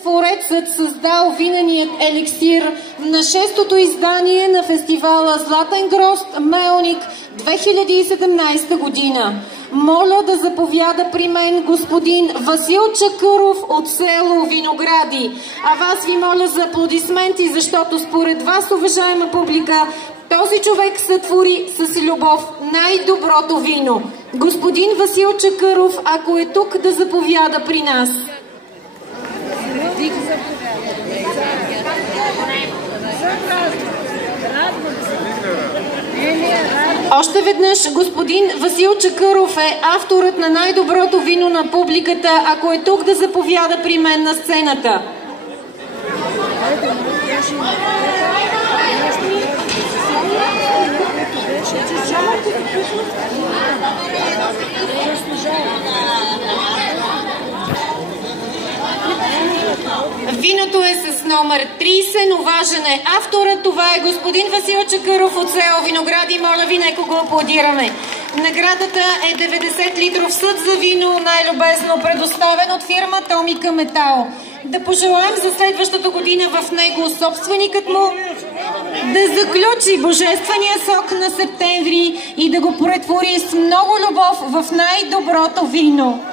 Творецът създал виненият еликсир на 6-то издание на фестивала Златен грозд Мелник 2017 година. Моля да заповяда при мен господин Васил Чакъров от село Виногради. А вас ви моля за аплодисменти, защото според вас, уважаема публика, този човек сътвори с любов най-доброто вино. Господин Васил Чакъров, ако е тук, да заповяда при нас. Още веднъж, господин Васил Чакъров е авторът на най-доброто вино на публиката. Ако е тук, да заповяда при мен на сцената. Виното е с номер 30, но важен е авторът. Това е господин Васил Чакъров от село Виногради. Моля ви, нека го аплодираме. Наградата е 90 литров съд за вино, най-любезно предоставен от фирма Томика Метал. Да пожелаем за следващата година в него собственикът му да заключи божествения сок на септември и да го претвори с много любов в най-доброто вино.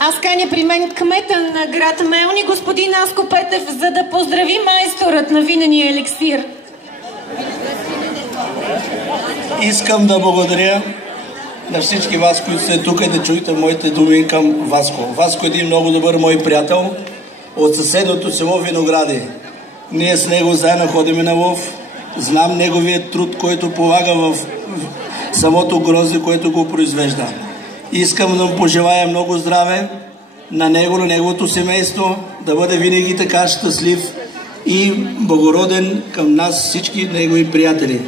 Аз каня при мен кмета на град Мелник, господин Аско Петев, за да поздрави майсторът на винения еликсир. Искам да благодаря на всички вас, които сте тук, и да чуете моите думи към Васко. Васко е един много добър мой приятел от съседното село Виногради. Ние с него заедно ходим на лов. Знам неговият труд, който полага в самото грозде, което го произвежда. Искам да му пожелая много здраве на него, на неговото семейство, да бъде винаги така щастлив и благороден към нас всички негови приятели.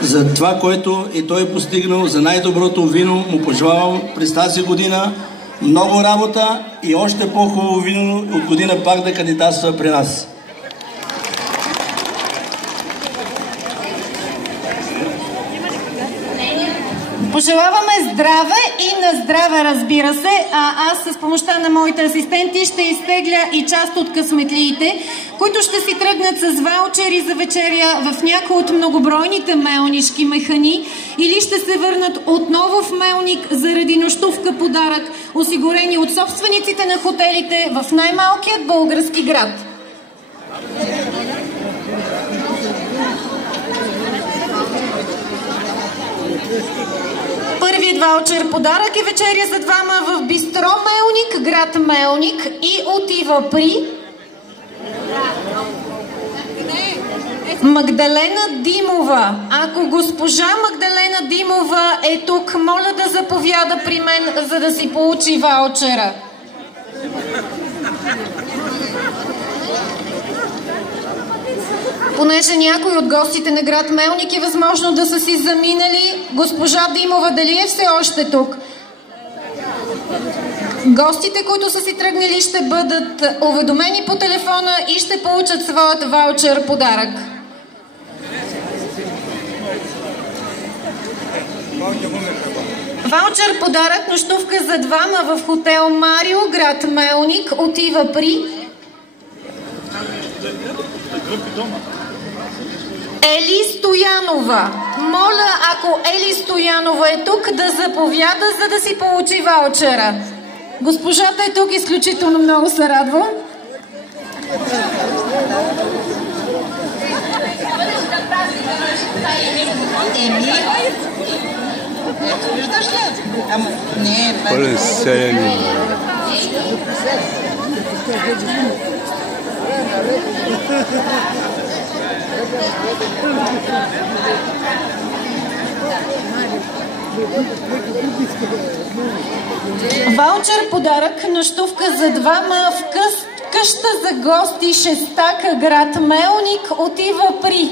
За това, което и той е постигнал, за най-доброто вино, му пожелавам през тази година много работа и още по-хубаво вино от година пак да кандидатства при нас. Пожелаваме здраве и на здраве, разбира се, а аз с помощта на моите асистенти ще изтегля и част от късметлиите, които ще си тръгнат с ваучери за вечеря в някои от многобройните мелнишки механи или ще се върнат отново в Мелник заради нощувка подарък, осигурени от собствениците на хотелите в най-малкият български град. Първият ваучер подарък е вечеря за двама в бистро Мелник, град Мелник, и отива при Магдалена Димова. Ако госпожа Магдалена Димова е тук, моля да заповяда при мен, за да си получи ваучера. Понеже някои от гостите на град Мелник е възможно да са си заминали, госпожа Димова дали е все още тук? Гостите, които са си тръгнали, ще бъдат уведомени по телефона и ще получат своят ваучер подарък. Ваучер подарък, нощувка за двама в хотел Марио, град Мелник, отива при Ели Стоянова. Моля, ако Ели Стоянова е тук, да заповяда, за да си получи ваучера. Госпожата е тук, изключително много се радва. Виждаш ли? Ама не, това Ваучер подарък, нощувка за двама в къща за гости Шестака, град Мелник, отива при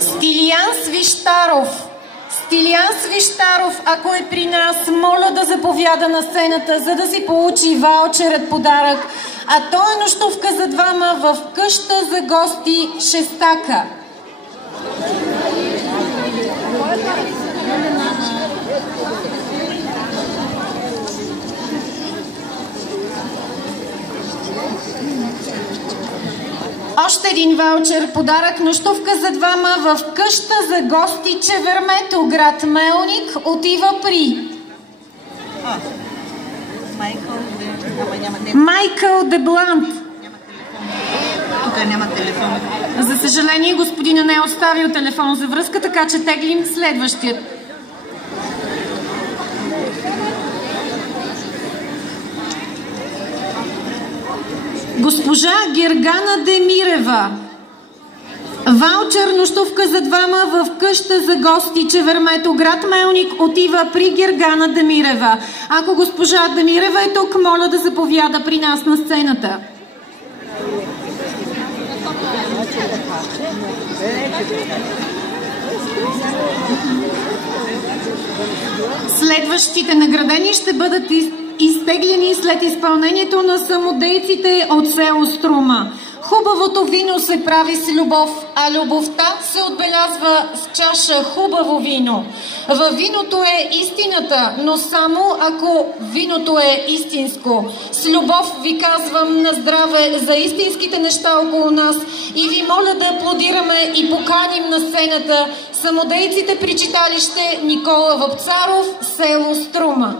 Стилиян Свищаров. Стилиян Свищаров, ако е при нас, моля да заповяда на сцената, за да си получи ваучерът подарък. А то е нощувка за двама в къща за гости Шестака. Още един ваучер, подарък, нощувка за двама в къща за гости Чевермето, град Мелник, отива при Майкъл Деблант. Тук няма телефон. За съжаление, господина не е оставил телефон за връзка, така че теглим следващият. Госпожа Гергана Демирева. Ваучер, нощувка за двама в къща за гости Чевермето, град Мелник, отива при Гергана Демирева. Ако госпожа Демирева е тук, моля да заповяда при нас на сцената. Следващите наградени ще бъдат изтеглени след изпълнението на самодейците от село Струма. Хубавото вино се прави с любов, а любовта се отбелязва с чаша хубаво вино. Във виното е истината, но само ако виното е истинско. С любов ви казвам на здраве за истинските неща около нас и ви моля да аплодираме и поканим на сцената самодейците при читалище Никола Вапцаров, село Струма.